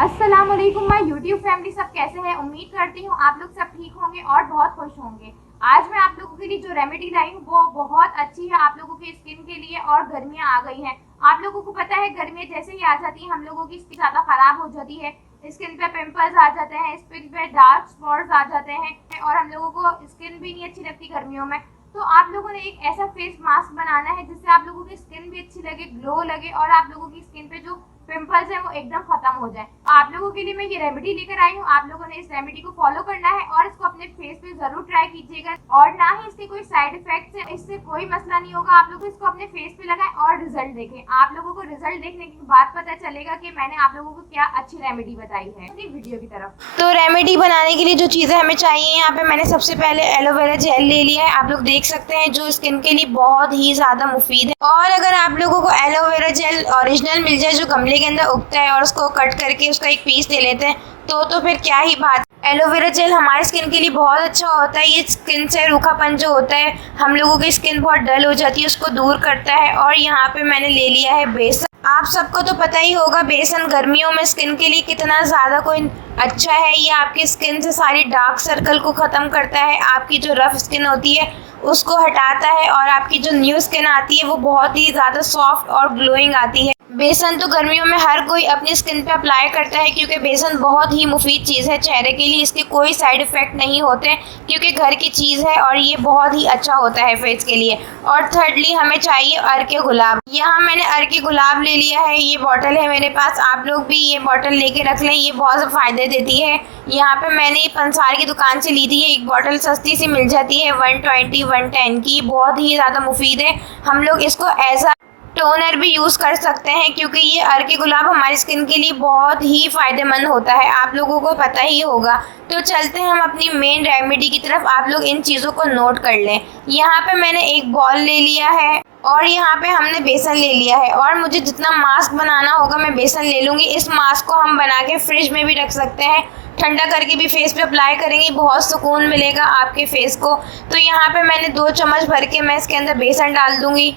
अस्सलाम वालेकुम my YouTube family, सब कैसे हैं। उम्मीद करती हूँ आप लोग सब ठीक होंगे और बहुत खुश होंगे। आज मैं आप लोगों के लिए जो रेमेडी लाई हूँ वो बहुत अच्छी है आप लोगों के स्किन के लिए। और गर्मियाँ आ गई हैं, आप लोगों को पता है गर्मियाँ जैसे ही आ जाती है हम लोगों की स्किन ज़्यादा खराब हो जाती है। स्किन पे पिंपल्स आ जाते हैं, स्किन पे डार्क स्पॉट्स आ जाते हैं और हम लोगों को स्किन भी नहीं अच्छी लगती गर्मियों में। तो आप लोगों ने एक ऐसा फेस मास्क बनाना है जिससे आप लोगों की स्किन भी अच्छी लगे, ग्लो लगे और आप लोगों की स्किन पे जो पिंपल्स है वो एकदम खत्म हो जाए। आप लोगों के लिए मैं ये रेमेडी लेकर आई हूँ। आप लोगों ने इस रेमेडी को फॉलो करना है और इसको अपने फेस पे जरूर ट्राई कीजिएगा। और ना ही इसके कोई साइड इफेक्ट्स है, इससे कोई मसला नहीं होगा। आप लोग इसको अपने फेस पे लगाएं और रिजल्ट देखें। आप लोगों को रिजल्ट देखने के बाद पता चलेगा कि मैंने आप लोगों को क्या अच्छी रेमेडी बताई है। वीडियो की तरफ तो रेमेडी बनाने के लिए जो चीज़ें हमें चाहिए, यहाँ पे मैंने सबसे पहले एलोवेरा जेल ले लिया है। आप लोग देख सकते हैं जो स्किन के लिए बहुत ही ज़्यादा मुफीद है। और अगर आप लोगों को एलोवेरा जेल ओरिजिनल मिल जाए जो गमले के अंदर उगता है और उसको कट करके उसका एक पीस ले लेते हैं तो फिर क्या ही बात। एलोवेरा जेल हमारे स्किन के लिए बहुत अच्छा होता है। ये स्किन से रूखापन जो होता है, हम लोगों की स्किन बहुत डल हो जाती है, उसको दूर करता है। और यहाँ पे मैंने ले लिया है बेसन। आप सबको तो पता ही होगा बेसन गर्मियों में स्किन के लिए कितना ज़्यादा कोई अच्छा है। ये आपकी स्किन से सारी डार्क सर्कल को ख़त्म करता है, आपकी जो रफ स्किन होती है उसको हटाता है और आपकी जो न्यू स्किन आती है वो बहुत ही ज़्यादा सॉफ्ट और ग्लोइंग आती है। बेसन तो गर्मियों में हर कोई अपनी स्किन पे अप्लाई करता है क्योंकि बेसन बहुत ही मुफीद चीज़ है चेहरे के लिए। इसके कोई साइड इफ़ेक्ट नहीं होते क्योंकि घर की चीज़ है और ये बहुत ही अच्छा होता है फेस के लिए। और थर्डली हमें चाहिए अर्के गुलाब। यहाँ मैंने अर्के गुलाब ले लिया है, ये बॉटल है मेरे पास। आप लोग भी ये बॉटल लेके रख लें, ये बहुत फ़ायदे देती है। यहाँ पे मैंने पंसार की दुकान से ली थी, एक बॉटल सस्ती सी मिल जाती है 120 110 की, बहुत ही ज़्यादा मुफीद है। हम लोग इसको एज अ टोनर भी यूज़ कर सकते हैं क्योंकि ये अर्के गुलाब हमारी स्किन के लिए बहुत ही फ़ायदेमंद होता है, आप लोगों को पता ही होगा। तो चलते हैं हम अपनी मेन रेमेडी की तरफ। आप लोग इन चीज़ों को नोट कर लें। यहाँ पे मैंने एक बॉल ले लिया है और यहाँ पे हमने बेसन ले लिया है और मुझे जितना मास्क बनाना होगा मैं बेसन ले लूँगी। इस मास्क को हम बना के फ्रिज में भी रख सकते हैं, ठंडा करके भी फेस पे अप्लाई करेंगे, बहुत सुकून मिलेगा आपके फेस को। तो यहाँ पे मैंने 2 चम्मच भर के मैं इसके अंदर बेसन डाल दूँगी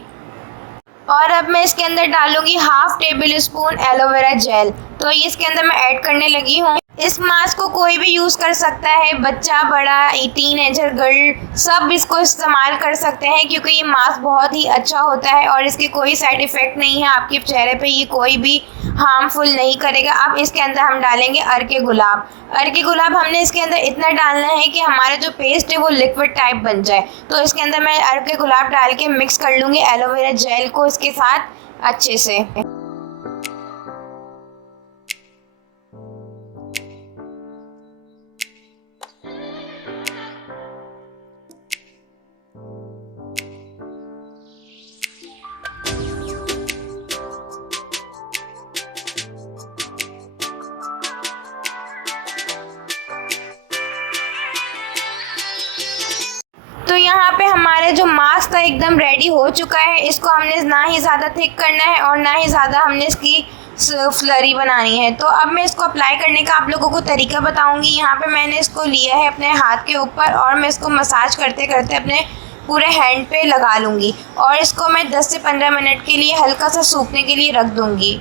और अब मैं इसके अंदर डालूंगी half table spoon aloe vera gel. तो ये इसके अंदर मैं ऐड करने लगी हूँ। इस मास्क को कोई भी यूज़ कर सकता है, बच्चा, बड़ा, टीनेजर, गर्ल, सब इसको इस्तेमाल कर सकते हैं क्योंकि ये मास्क बहुत ही अच्छा होता है और इसके कोई साइड इफ़ेक्ट नहीं है आपके चेहरे पे, ये कोई भी हार्मफुल नहीं करेगा। अब इसके अंदर हम डालेंगे अर्के गुलाब। अर्के गुलाब हमने इसके अंदर इतना डालना है कि हमारा जो पेस्ट है वो लिक्विड टाइप बन जाए। तो इसके अंदर मैं अर्के गुलाब डाल के मिक्स कर लूँगी एलोवेरा जेल को इसके साथ अच्छे से। तो यहाँ पे हमारे जो मास्क का एकदम रेडी हो चुका है। इसको हमने ना ही ज़्यादा थिक करना है और ना ही ज़्यादा हमने इसकी फ्लरी बनानी है। तो अब मैं इसको अप्लाई करने का आप लोगों को तरीका बताऊंगी। यहाँ पे मैंने इसको लिया है अपने हाथ के ऊपर और मैं इसको मसाज करते करते अपने पूरे हैंड पे लगा लूँगी और इसको मैं 10 से 15 मिनट के लिए हल्का सा सूखने के लिए रख दूँगी।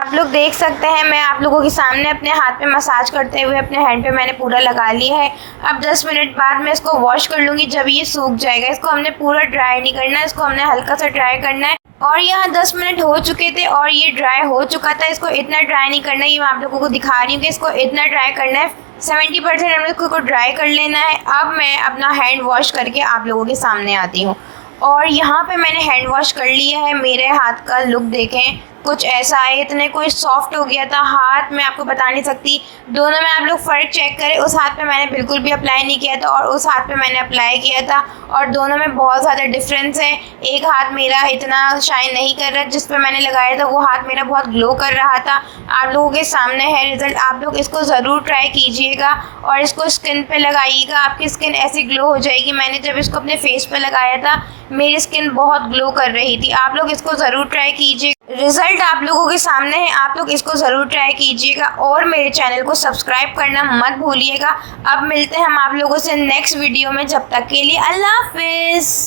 आप लोग देख सकते हैं मैं आप लोगों के सामने अपने हाथ पे मसाज करते हुए अपने हैंड पे मैंने पूरा लगा लिया है। अब 10 मिनट बाद मैं इसको वॉश कर लूँगी जब ये सूख जाएगा। इसको हमने पूरा ड्राई नहीं करना है, इसको हमने हल्का सा ड्राई करना है। और यहाँ 10 मिनट हो चुके थे और ये ड्राई हो चुका था। इसको इतना ड्राई नहीं करना है, ये मैं आप लोगों को दिखा रही हूँ कि इसको इतना ड्राई करना है। 70% हम लोग को ड्राई कर लेना है। अब मैं अपना हैंड वॉश करके आप लोगों के सामने आती हूँ और यहाँ पे मैंने हैंड वॉश कर लिया है। मेरे हाथ का लुक देखें, कुछ ऐसा है, इतने कोई सॉफ्ट हो गया था हाथ, मैं आपको बता नहीं सकती। दोनों में आप लोग फ़र्क चेक करें, उस हाथ पे मैंने बिल्कुल भी अप्लाई नहीं किया था और उस हाथ पे मैंने अप्लाई किया था और दोनों में बहुत ज़्यादा डिफरेंस है। एक हाथ मेरा इतना शाइन नहीं कर रहा, जिस पे मैंने लगाया था वो हाथ मेरा बहुत ग्लो कर रहा था। आप लोगों के सामने है रिज़ल्ट, आप लोग इसको ज़रूर ट्राई कीजिएगा और इसको स्किन पे लगाइएगा, आपकी स्किन ऐसी ग्लो हो जाएगी। मैंने जब इसको अपने फेस पे लगाया था मेरी स्किन बहुत ग्लो कर रही थी। आप लोग इसको ज़रूर ट्राई कीजिए। रिजल्ट आप लोगों के सामने है, आप लोग इसको ज़रूर ट्राई कीजिएगा और मेरे चैनल को सब्सक्राइब करना मत भूलिएगा। अब मिलते हैं हम आप लोगों से नेक्स्ट वीडियो में, जब तक के लिए अल्लाह हाफिज़।